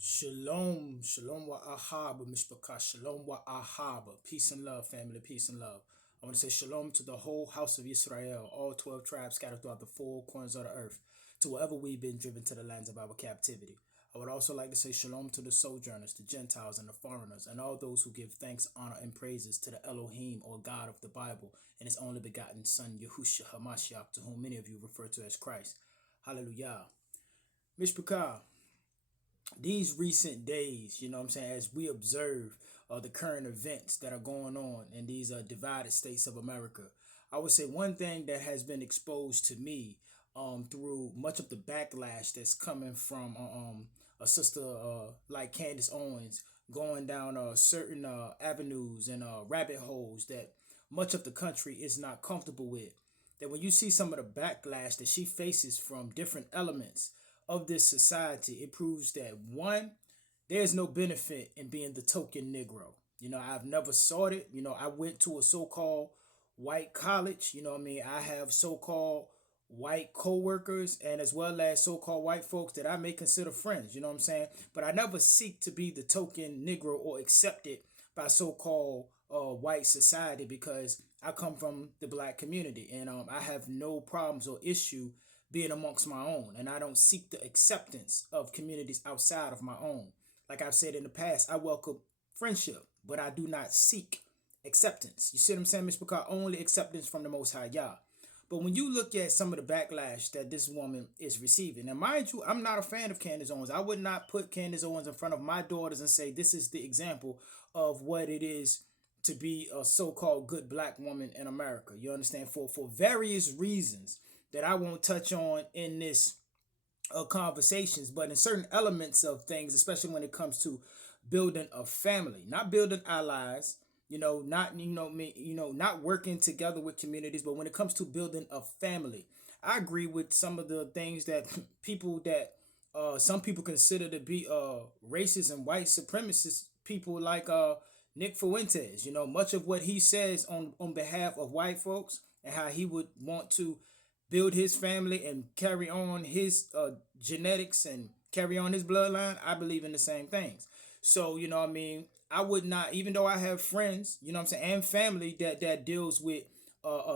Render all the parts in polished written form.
Shalom, shalom wa ahaba, mishpachah, shalom wa ahaba. Peace and love, family, peace and love. I want to say shalom to the whole house of Israel, all 12 tribes scattered throughout the four corners of the earth, to wherever we've been driven to the lands of our captivity. I would also like to say shalom to the sojourners, the Gentiles, and the foreigners, and all those who give thanks, honor, and praises to the Elohim, or God of the Bible, and his only begotten Son, Yahushua HaMashiach, to whom many of you refer to as Christ. Hallelujah. Mishpachah, these recent days, you know what I'm saying, as we observe the current events that are going on in these divided states of America, I would say one thing that has been exposed to me through much of the backlash that's coming from a sister like Candace Owens going down certain avenues and rabbit holes that much of the country is not comfortable with. That when you see some of the backlash that she faces from different elements of this society, it proves that one, there's no benefit in being the token Negro. You know, I've never sought it. You know, I went to a so-called white college. You know what I mean? I have so-called white co-workers and as well as so-called white folks that I may consider friends. You know what I'm saying? But I never seek to be the token Negro or accepted by so-called white society because I come from the black community and I have no problems or issue being amongst my own, and I don't seek the acceptance of communities outside of my own. Like I've said in the past, I welcome friendship, but I do not seek acceptance. You see what I'm saying, Miss Because only acceptance from the Most High Yah. But when you look at some of the backlash that this woman is receiving, and mind you, I'm not a fan of Candace Owens. I would not put Candace Owens in front of my daughters and say this is the example of what it is to be a so-called good black woman in America. You understand? For various reasons that I won't touch on in this conversations, but in certain elements of things, especially when it comes to building a family, not building allies, not not working together with communities, but when it comes to building a family, I agree with some of the things that people that some people consider to be racist and white supremacist people like Nick Fuentes. You know, much of what he says on behalf of white folks and how he would want to build his family and carry on his genetics and carry on his bloodline, I believe in the same things. So, you know what I mean? I would not, even though I have friends, you know what I'm saying, and family that deals with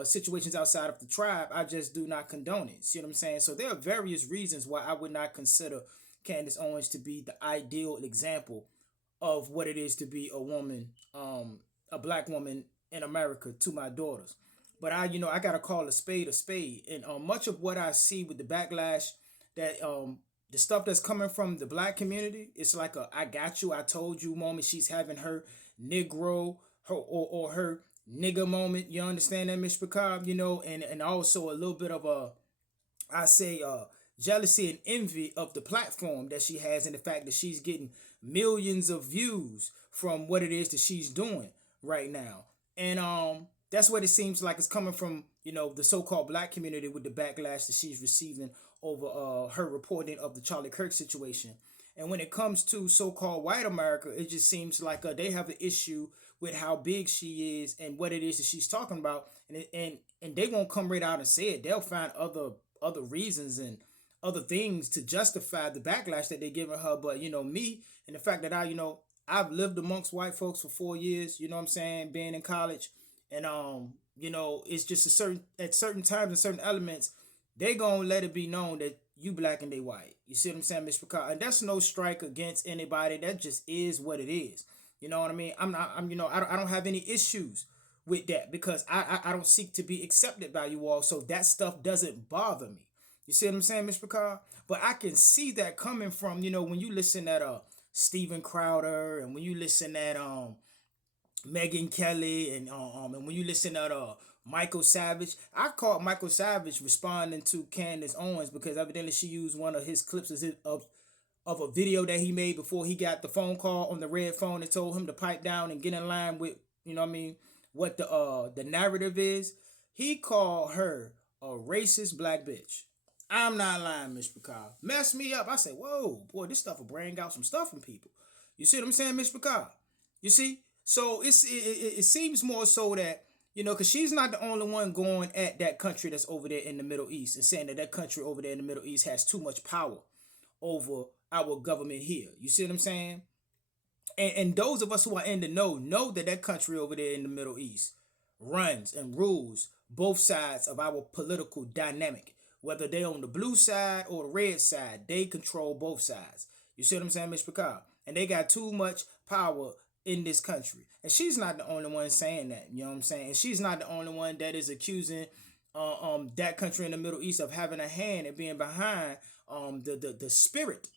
situations outside of the tribe, I just do not condone it. See what I'm saying? So there are various reasons why I would not consider Candace Owens to be the ideal example of what it is to be a woman, a black woman in America to my daughters. But I gotta call a spade a spade, and much of what I see with the backlash that the stuff that's coming from the black community, it's like a "I got you, I told you" moment. She's having her Negro, her or her nigga moment. You understand that, Miss Picard? You know, and also a little bit of a, I say, jealousy and envy of the platform that she has and the fact that she's getting millions of views from what it is that she's doing right now. And that's what it seems like it's coming from, the so-called black community with the backlash that she's receiving over her reporting of the Charlie Kirk situation. And when it comes to so-called white America, it just seems like they have an issue with how big she is and what it is that she's talking about, and they won't come right out and say it. They'll find other reasons and other things to justify the backlash that they're giving her. But me and the fact that I've lived amongst white folks for 4 years, you know what I'm saying, being in college, and it's just at certain times and certain elements, they gonna let it be known that you black and they white. You see what I'm saying, Mr. Picard? And that's no strike against anybody. That just is what it is. You know what I mean? I don't have any issues with that because I don't seek to be accepted by you all. So that stuff doesn't bother me. You see what I'm saying, Mr. Picard? But I can see that coming from, when you listen at Steven Crowder, and when you listen at Megan Kelly, and when you listen at Michael Savage. I caught Michael Savage responding to Candace Owens because evidently she used one of his clips of a video that he made before he got the phone call on the red phone that told him to pipe down and get in line with, what the narrative is. He called her a racist black bitch. I'm not lying, Miss Picard. Messed me up. I said, whoa, boy, this stuff will bring out some stuff in people. You see what I'm saying, Miss Picard? You see? So it seems more so that, because she's not the only one going at that country that's over there in the Middle East and saying that country over there in the Middle East has too much power over our government here. You see what I'm saying? And those of us who are in the know that that country over there in the Middle East runs and rules both sides of our political dynamic. Whether they're on the blue side or the red side, they control both sides. You see what I'm saying, Miss Picard? And they got too much power in this country. And she's not the only one saying that. You know what I'm saying? And she's not the only one that is accusing that country in the Middle East of having a hand and being behind the spirit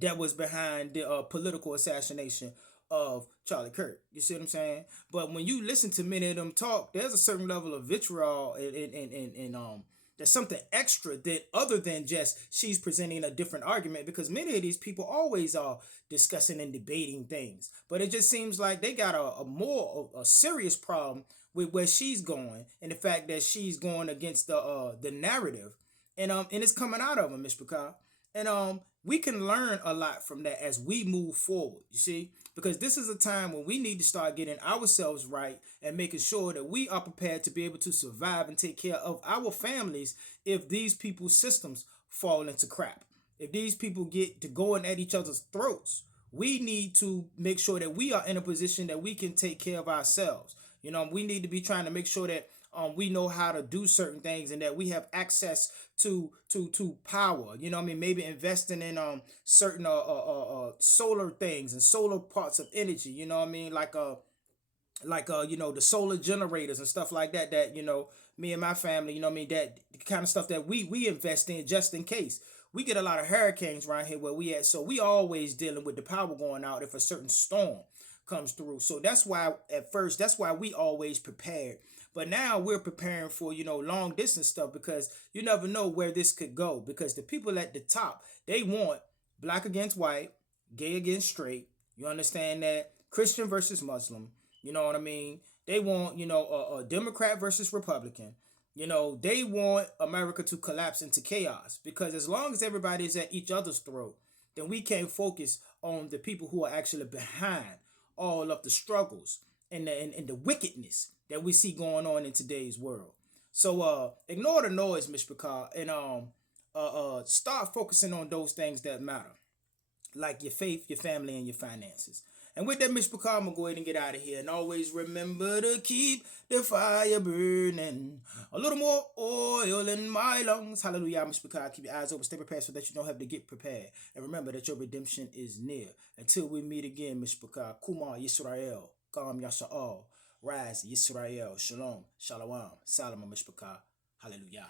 that was behind the political assassination of Charlie Kirk. You see what I'm saying? But when you listen to many of them talk, there's a certain level of vitriol and there's something extra that other than just she's presenting a different argument, because many of these people always are discussing and debating things. But it just seems like they got a serious problem with where she's going and the fact that she's going against the narrative, and it's coming out of them, Miss Picard. And we can learn a lot from that as we move forward, you see, because this is a time when we need to start getting ourselves right and making sure that we are prepared to be able to survive and take care of our families if these people's systems fall into crap. If these people get to going at each other's throats, we need to make sure that we are in a position that we can take care of ourselves. You know, we need to be trying to make sure that we know how to do certain things and that we have access to power. You know what I mean? Maybe investing in certain solar things and solar parts of energy. You know what I mean? Like you know, the solar generators and stuff like that, that, you know, me and my family, you know what I mean, that kind of stuff that we invest in just in case. We get a lot of hurricanes around here where we at, so we always dealing with the power going out if a certain storm comes through. So that's why at first, that's why we always prepared. But now we're preparing for, you know, long distance stuff, because you never know where this could go, because the people at the top, they want black against white, gay against straight. You understand that? Christian versus Muslim. You know what I mean? They want, you know, a Democrat versus Republican. You know, they want America to collapse into chaos, because as long as everybody is at each other's throat, then we can't focus on the people who are actually behind all of the struggles and the wickedness that we see going on in today's world. So ignore the noise, Miss Picard, and start focusing on those things that matter, like your faith, your family, and your finances. And with that, Miss Picard, I'm going to go ahead and get out of here. And always remember to keep the fire burning. A little more oil in my lungs. Hallelujah, Miss Picard. Keep your eyes open. Stay prepared so that you don't have to get prepared. And remember that your redemption is near. Until we meet again, Miss Picard. Kumar Yisrael. Kam Yasha'al. Rise Yisrael. Shalom. Shalom. Salam, Miss Picard. Hallelujah.